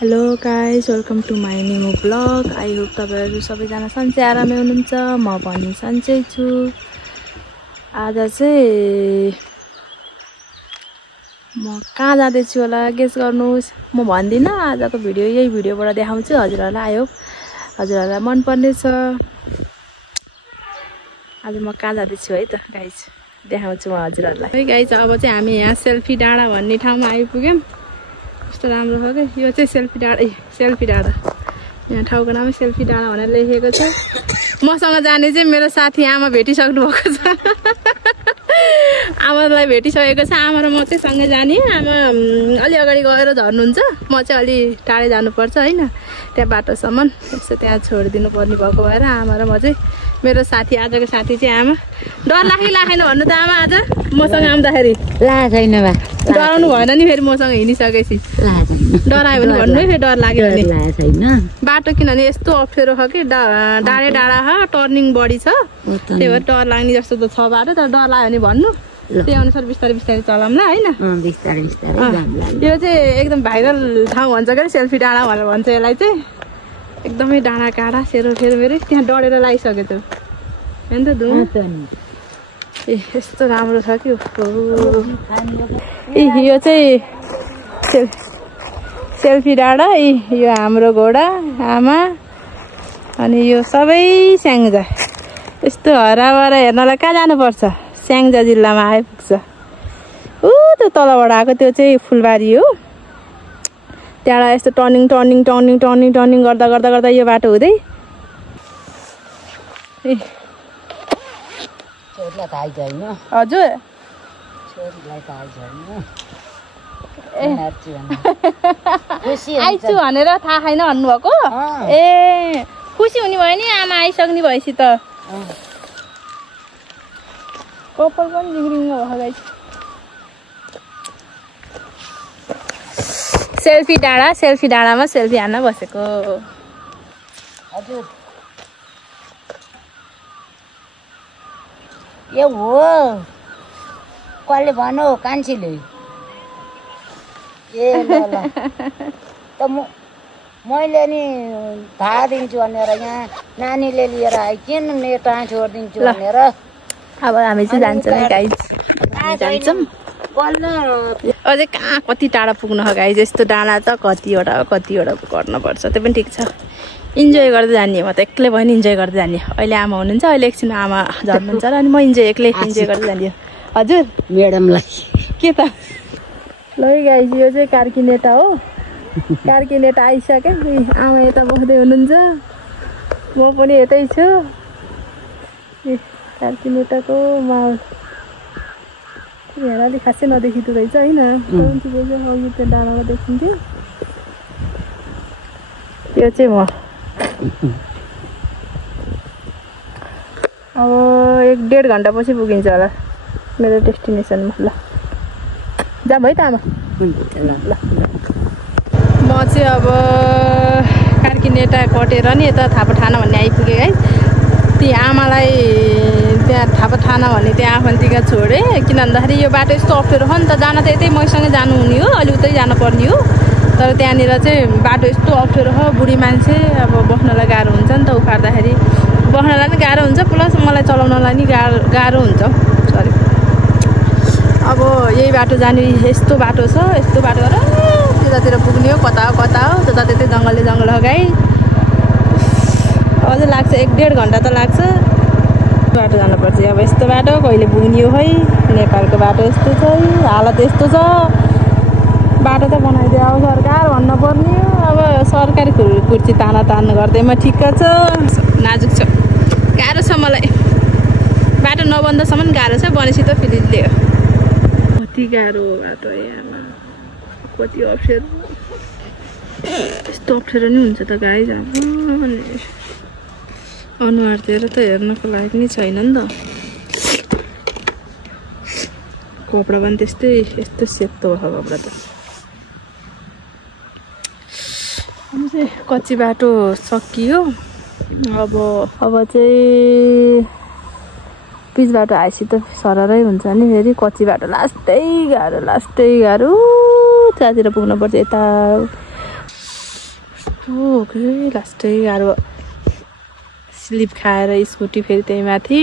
Hello guys, welcome to my new blog. I hope तपाईहरु सबैजना सन्चै आरामै हुनुहुन्छ। म पनि सन्चै छु। आज चाहिँ म कहाँ जाँदैछु होला गेस गर्नुहोस्। म भन्दिनँ, आजको भिडियो यही भिडियोबाट देखाउँछु हजुरहरुलाई। आई होप हजुरहरुलाई मन पर्ने छ। आज म कहाँ जाँदैछु है त गाइज, देखाउँछु म हजुरहरुलाई। है गाइज, अब चाहिँ हामी यहाँ सेल्फी डाँडा भन्ने ठाउँमा आइपुग्यौं। कस्तो राम्रो छ के, यो चाहिँ सेल्फी डाँडा। यहाँ ठाउँको नामै सेल्फी डाँडा भनेर लेखेको छ। मसँग जाने चाहिँ मेरो साथी आमा भेटिसक्नु भएको छ। आमालाई भेटिसकेको छ। आमा र म चाहिँ सँगै जाने। आमा अलि अगाडि गएर झर्नुहुन्छ, म चाहिँ अलि टाढै जानुपर्छ हैन, त्यहाँ बाटोसम्म यसो त्यहाँ छोडिदिनु पर्ने भएको भएर आमा र म चाहिँ, मेरो साथी, आजको साथी चाहिँ आमा। डर लागेन भन्नु त आमा, आज मसँग आउँदाखेरि छैन बा, डराउनु भएन नि? फेरि मसँग हिँडिसकेपछि डरायो भने भन्नु है, फेरि डर लाग्यो भने। छैन बाटो किनभने यस्तो अप्ठ्यारो छ कि डाँडै डाँडा छ, टर्निङ बढी छ, त्यही भएर डर लाग्ने जस्तो त छ बाटो। तर डर लाग्यो भने भन्नु, त्यही अनुसार बिस्तारै बिस्तारै चलाउँला हैन। बिस्तारै बिस्तारै यो चाहिँ एकदम भाइरल ठाउँ भन्छ के, सेल्फी डाँडा भनेर भन्छ यसलाई चाहिँ। एकदमै डाँडा काँडा सेरोफेरो मेरो त्यहाँ डढेर लागिसक्यो त्यो हैन त धुम। ए यस्तो राम्रो छ कि यो चाहिँ सेल्फी डाँडा। यो हाम्रो घोडा आमा, अनि यो सबै स्याङ्जा। यस्तो हराभरा हेर्नलाई कहाँ जानुपर्छ? स्याङ्जा जिल्लामा आइपुग्छ। त्यो तलबाट आएको त्यो चाहिँ फुलबारी हो। त्यहाँबाट यस्तो टर्निङ गर्दा गर्दा गर्दा यो बाटो हुँदै हजुर आइछु भनेर थाहा छैन भन्नुभएको? ए खुसी हुने भयो नि आमा आइसक्ने भएपछि त। कपाल पनि जिग्रिङ भयो गाइस। सेल्फी डाँडामा सेल्फी हान्न बसेको। हजुर यो हो, कसले भन्यो? कान्छीले। ए ल त मैले नि थाहा दिन्छु भनेर यहाँ नानीले लिएर आइ, किन नेटा छोडिदिन्छु भनेर। अब हामी चाहिँ जान्छौँ है गाइज, जान्छौँ अझै कहाँ कति टाढा पुग्नु हो गाइज। यस्तो डाँडा त कतिवटा गर्नुपर्छ, त्यो पनि ठिक छ। इन्जोय गर्दै जाने, म त एक्लै भयो नि इन्जोय गर्दै जाने। अहिले आमा हुनुहुन्छ, अहिले एकछिन आमा झर्नुहुन्छ र अनि म एक्लै इन्जोय गर्दै जाने। हजुर म्याडमलाई के त ल गाइज, यो चाहिँ कार्कीनेटा हो। कार्कीनेटा आइसक्यो। आमा यता बस्दै हुनुहुन्छ, म पनि यतै छु। कार्कीनेटाको माहौल यहाँ अलिक खासै नदेखिँदो रहेछ होइन। अघि त्यो डाँडामा देखिन्थ्यो। त्यो चाहिँ म अब 1-1.5 घन्टा पछि पुगिन्छ होला मेरो डेस्टिनेसनमा। ल जाम है त आमा। ल म चाहिँ अब कार्कीनेटा कटेर नि यता थापाठाना भन्ने आइपुगेँ है। ती आमालाई त्यहाँ थापाठाना भन्ने त्यहाँ आफन्तिका छोडेँ। किन भन्दाखेरि यो बाटो यस्तो अप्ठ्यारो हो नि त, जान त यतै मैसँगै जानु हुने हो, अलि उतै जानुपर्ने हो। तर त्यहाँनिर चाहिँ बाटो यस्तो अप्ठ्यारो हो, बुढी मान्छे अब बस्नलाई गाह्रो हुन्छ नि त। उखार्दाखेरि बस्नलाई पनि गाह्रो हुन्छ, प्लस मलाई चलाउनलाई नि गाह्रो हुन्छ। सरी, अब यही बाटो जाने, यस्तो बाटो छ। यस्तो बाटो गरेर त्यतातिर पुग्ने हो, कता हो त्यता त्यतै जङ्गल हो गाई। अझै लाग्छ 1-1.5 घन्टा त लाग्छ। बाटो जानुपर्छ अब यस्तो बाटो, कहिले पुग्ने हो है। नेपालको बाटो यस्तो छ, हालत यस्तो छ। बाटो त बनाइदियो अब सरकार भन्न पर्ने हो। अब सरकारी कुर्ची तान्नु गर्दैमा ठिक्क छ, नाजुक छ, गाह्रो छ मलाई। बाटो नबन्दासम्म गाह्रो छ, बनेपछि त फिलिजले हो। कति गाह्रो बाटो आमा, कति अप्ठ्यारो। यस्तो अप्ठ्यारो नि हुन्छ त गाई। अनुहारतिर त हेर्नको लागि नि छैन नि त। कपडा पनि त्यस्तै, यस्तो सेतो छ कपडा त। कच्ची बाटो सकियो। अब चाहिँ पिच बाटो आएपछि त सररै हुन्छ नि। फेरि कच्ची बाटो लास्टै गाह्रो। त्यतातिर पुग्नुपर्छ। यता ओके लास्टै गाह्रो स्लिप खाएर स्कुटी फेरि त्यही माथि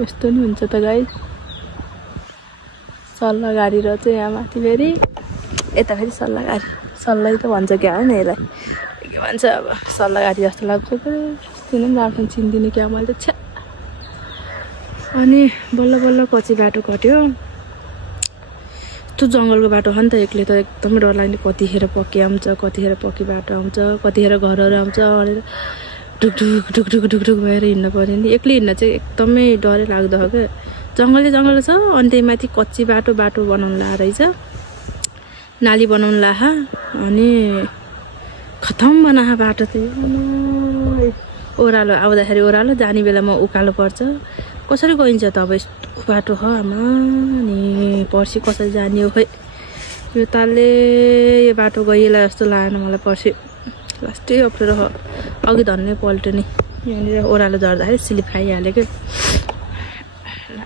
यस्तो नि हुन्छ त गाइस सल्लाह गाडी र चाहिँ यहाँ माथि फेरि यता फेरि सल्लाह गाडी सल्लाह त भन्छ क्या हो नि यसलाई के भन्छ अब सल्लाह गाडी जस्तो लाग्छ किन पनि आफ्नो चिन्दिनँ क्या मैले त छ्या अनि बल्ल बल्ल कच्ची बाटो कट्यो त्यो जङ्गलको बाटो हो नि त एक्लै त एकदमै डर लाग्ने कतिखेर पक्की आउँछ कतिखेर पक्की बाटो आउँछ कतिखेर घरहरू आउँछ भनेर ढुकढुक ढुकढुक ढुकढुक भएर हिँड्नु पऱ्यो नि एक्लै हिँड्न चाहिँ एकदमै डरै लाग्दो हो क्या जङ्गल छ अनि त्यही माथि कच्ची बाटो बनाउनु ला रहेछ नाली बनाउनु ला अनि खतम बना बाटो चाहिँ ओह्रालो आउँदाखेरि ओह्रालो जाने बेलामा उकालो पर्छ कसरी गइन्छ त अब यस्तो बाटो हो आमा अनि पर्सि कसरी जाने हो खै यो तालले यो बाटो गइएला जस्तो लागेन मलाई पर्सि लास्टै अप्ठ्यारो हो अघि धन्ने पल्ट्यो नि यहाँनिर ओह्रालो झर्दाखेरि स्लिप खाइहाल्यो क्या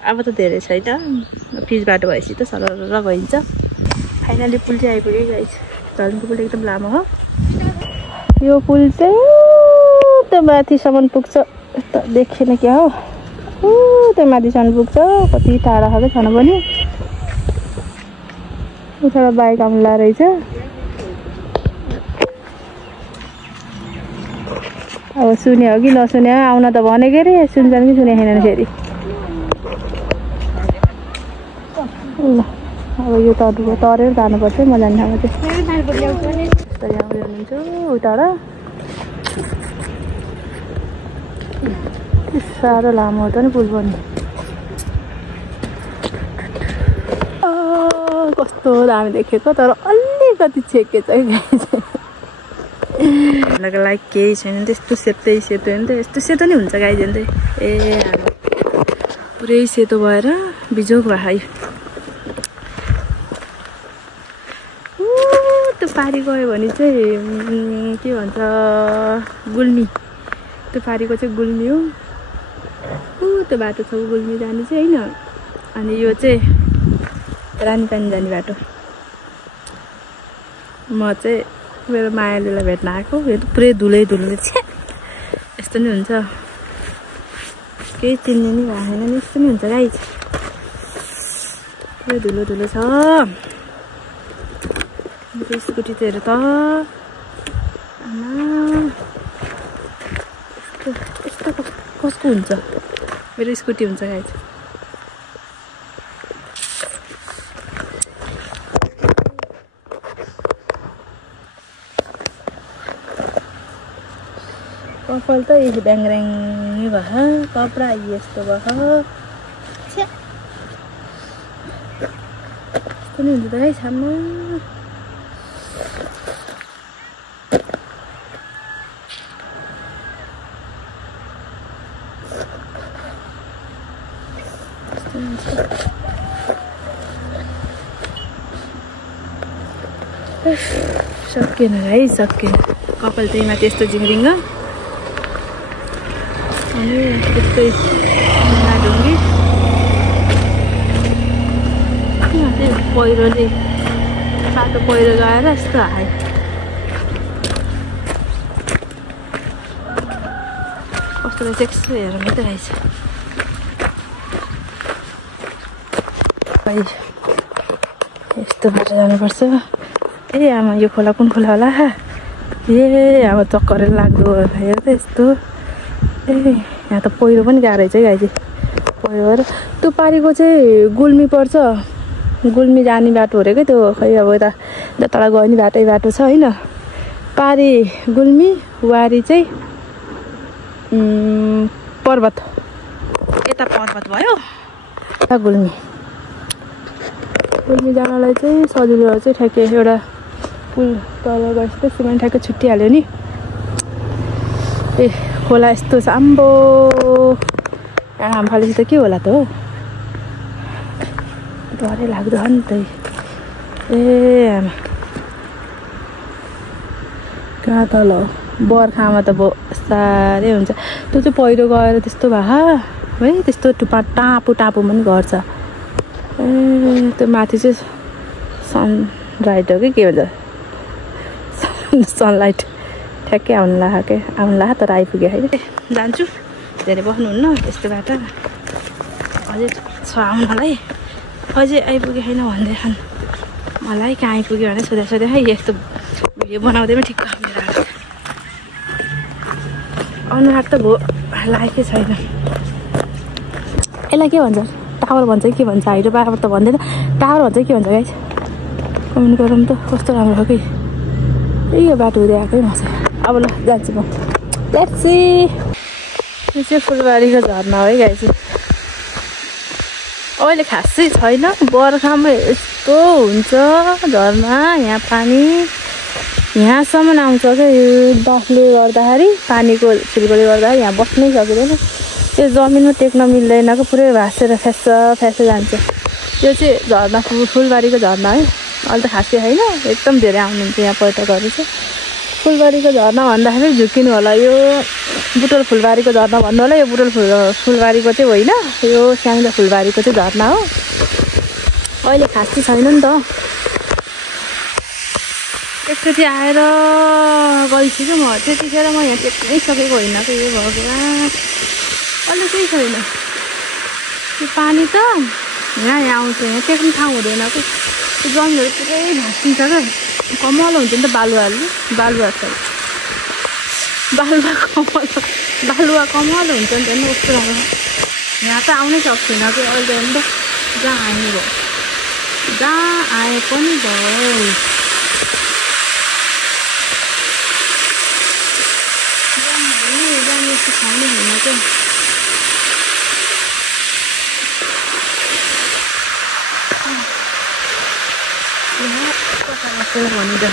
अब त धेरै छैन पिच बाटो भएपछि त सरर गइन्छ फाइनली पुल चाहिँ आइपुग्यो गाइस झर्नेको पुल एकदम लामो हो यो पुल चाहिँ त्यो माथिसम्म पुग्छ यस्तो देखिएन क्या हो त्यो माथिसम्म पुग्छ कति टाढा खालको छन पनि उता बाइक आउला रहेछ अब सुन्यो हो कि नसुन्यो आउन त भनेको अरे सुन्छन् कि सुने छैन फेरि ल अब यो तरेर जानुपर्छ म जाने ठाउँमा चाहिँ यसरी आउँदै हुनुहुन्छ उताबाट साह्रो लामो हो त नि पुल पनि कस्तो दामी देखेको तर अलिकति छेकेछ भन्नको लागि केही छैन त्यस्तो सेतै सेतो नि त यस्तो सेतो नि हुन्छ गाई झन् ए पुरै सेतो भएर बिजोग भयो त्यो पारी गयो भने चाहिँ के भन्छ गुल्मी त्यो पारीको चाहिँ गुल्मी हो त्यो बाटो छ गुल्मी जाने चाहिँ होइन अनि यो चाहिँ रानीपानी जाने बाटो म चाहिँ मेरो मायालुलाई भेट्न आएको यो त पुरै धुलै छ्या यस्तो नि हुन्छ केही चिन्ने नि भएन नि यस्तो नि हुन्छ गाइस पुरै धुलो छ स्कुटी चाहिँ हेर त आमा यस्तो कसको हुन्छ मेरो स्कुटी हुन्छ गाइस कपाल त यही ब्याङ्ग्राङ भयो कपडा यस्तो भयो छ्या यस्तो नि हुन्छ त गाइस आमा सकिएन है सकिएन कपाल चाहिँ माथि यस्तो जिङ्रिङ अनि त्यस्तै ढुङ्गी पहिरोले बाटो पहिरो गएर यस्तो आयो कस्तो रहेछ यस्तो हेरौँ मात्रै रहेछ यस्तो बाटो जानुपर्छ ए आमा यो खोला कुन खोला होला ए अब चक्कर लाग्दो हेर त यस्तो ए यहाँ त पहिरो पनि गाह्रो छ है गाई चाहिँ पहिरो भएर त्यो पारीको चाहिँ गुल्मी पर्छ गुल्मी जाने बाटो हो अरे क्या त्यो खै अब यता जता गयो नि बाटो छ होइन पारी गुल्मी वारी चाहिँ पर्वत यता पर्वत भयो यता गुल्मी जानलाई चाहिँ सजिलो चाहिँ ठ्याक्कै एउटा पुल तल गएपछि त सिमेन्ट ठ्याक्कै छुट्टिहाल्यो नि ए खोला यस्तो छ आम्बो घाम फालेपछि त के होला त हो डरै लाग्दो हो नि त ए आमा कहाँ तल बर्खामा त साह्रै हुन्छ त्यो चाहिँ पहिरो गएर त्यस्तो भयो है त्यस्तो टापु पनि गर्छ ए त्यो माथि चाहिँ सनराइज हो कि के भन्छ सनलाइट ठ्याक्कै आउनु लाग्यो तर आइपुग्यो होइन जान्छु धेरै बस्नुहुन्न यस्तो बाटो अझै छ आउनलाई अझै आइपुग्यो छैन भन्दै खान् मलाई कहाँ आइपुग्यो भने सोधे है यस्तो भिडियो बनाउँदैमा ठिक्क मेरो अनुहार त भयो लागेकै छैन यसलाई के भन्छ टावर भन्छ के भन्छ हाइड्रो पावर त भन्दैन टावर भन्छ के भन्छ गाइस कमेन्ट गरौँ त कस्तो राम्रो हो कि यो बाटो हुँदै आएकै मजा अब ल जान्छु म लेट्स सी यो चाहिँ फुलबारीको झरना हो है गाइस अहिले खासै छैन बर्खामा यस्तो हुन्छ झरना यहाँ पानी यहाँसम्म आउँछ क्या यो बाफले गर्दाखेरि पानीको छिल्कोले गर्दाखेरि यहाँ बस्नै सकिँदैन त्यो जमिनमा टेक्न मिल्दैन कि पुरै भाँसेर फ्यास्छ जान्छ यो चाहिँ झरना फुलबारीको झरना है अहिले त खासै छैन एकदम धेरै आउनुहुन्छ यहाँ पर्यटकहरू चाहिँ फुलबारीको झरना भन्दाखेरि झुक्किनु होला यो बुटोल फुलबारीको झरना भन्नु होला यो बुटोल फुलबारीको चाहिँ होइन यो स्याङ्जा फुलबारीको चाहिँ झरना हो अहिले खासै छैन नि त एकचोटि आएर गइसक्यो म त्यतिखेर म यहाँ टेक्नै सकेको होइन कि यो भगवान् अहिले केही छैन त्यो पानी त यहाँ आउँछ यहाँ टेक्ने ठाउँ हुँदैन कि त्यो जमिनहरू पुरै भाँसिन्छ क्या कमलो हुन्छ नि त बालुवा कमलो हुन्छ नि त होइन कस्तो राम्रो यहाँ त आउनै सक्दैन कि अहिले नि त जहाँ आउनु भयो जहाँ आए पनि भयो खाने हुन चाहिँ भनिदिनु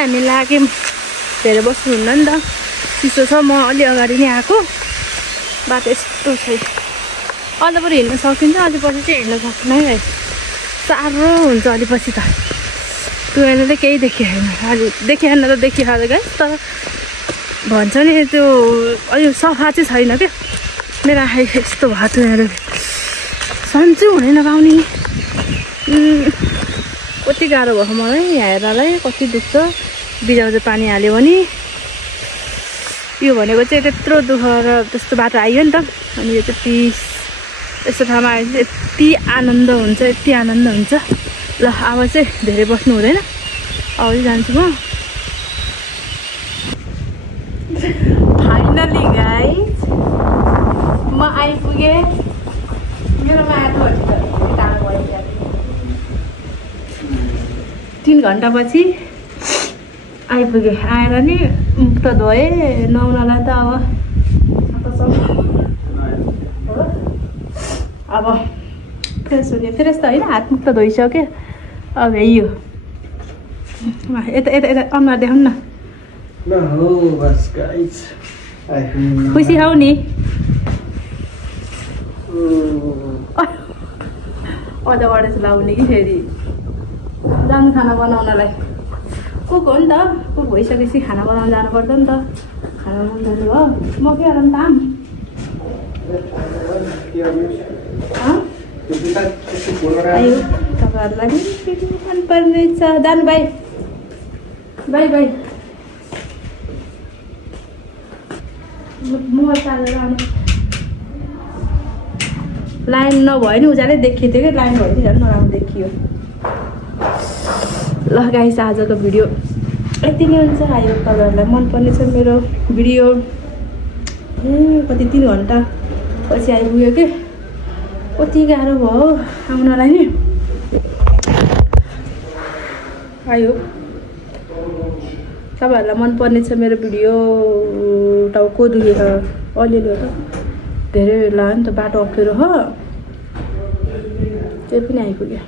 हामी लाग्यौँ धेरै बस्नुहुन्न नि त चिसो छ म अलि अगाडि नै आएको बाटो यस्तो छ अन्त बरु हिँड्न सकिन्छ अलि पछि चाहिँ हिँड्न सक्दैन है साह्रो हुन्छ अलि पछि त टुवेल्भ त केही देखिएन अलि देखिएन त देखिहाल्यो क्या तर भन्छ नि त्यो अलि सफा चाहिँ छैन क्या मेरो आँखा यस्तो भयो टुवेल्भ सन्चै हुनै नपाउने कति गाह्रो भयो मलाई यहाँ हेर्नलाई कति दुख्छ बिजाउ चाहिँ पानी हाल्यो भने यो भनेको चाहिँ त्यत्रो दुःख र त्यस्तो बाटो आइयो नि त अनि यो चाहिँ पिस यस्तो ठाउँमा आयो चाहिँ यति आनन्द हुन्छ ल अब चाहिँ धेरै बस्नु हुँदैन अब जान्छु म फाइनली गाइस म आइपुगेँ मेरो मायाको 3 घन्टापछि आइपुगेँ आएर नि मुख त धोएँ नुहाउनलाई त अब फ्रेस हुने फ्रेस त होइन हात मुख त धोइसक्यो अब यो यता अनुहार देखाउनु न खुसी हौ नि अझबाट चाहिँ लाउने कि फेरि जानु खाना बनाउनलाई कुक हो नि त कुक भइसकेपछि खाना बनाउन जानुपर्छ नि त खाना बनाउनु जानु भयो म के गरौँ काम आयो तपाईँहरूलाई मनपर्नेछ जानु बाई मोबाइल चार्जर आउनु लाइन नभयो नि उज्यालै देखिएको थियो कि लाइन भयो कि झन् नराम्रो देखियो ल गाइस आजको भिडियो यति नै हुन्छ आयो तपाईँहरूलाई मनपर्ने छ मेरो भिडियो कति 3 घन्टा पछि आइपुग्यो कि कति गाह्रो भयो आउनलाई नि। आयो तपाईँहरूलाई मनपर्ने छ मेरो भिडियो। टाउको दुखेको अलिअलि हो त, धेरै लाग्यो नि त, बाटो अप्ठ्यारो हो। त्यही पनि आइपुग्यो,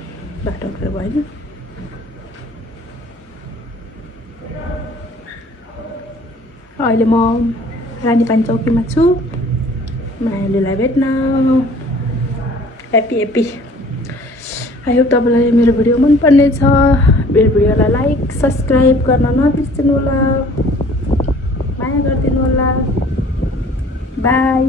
बाटो अप्ठ्यारो भयो नि। अहिले म रानीपानी चौकीमा छु, मायालुलाई भेट्न। Happy happy. आई होप तपाईँलाई मेरो भिडियो मनपर्ने छ। मेरो भिडियोलाई लाइक सब्सक्राइब गर्न नबिर्सनु होला, माया गरिदिनु होला। बाई।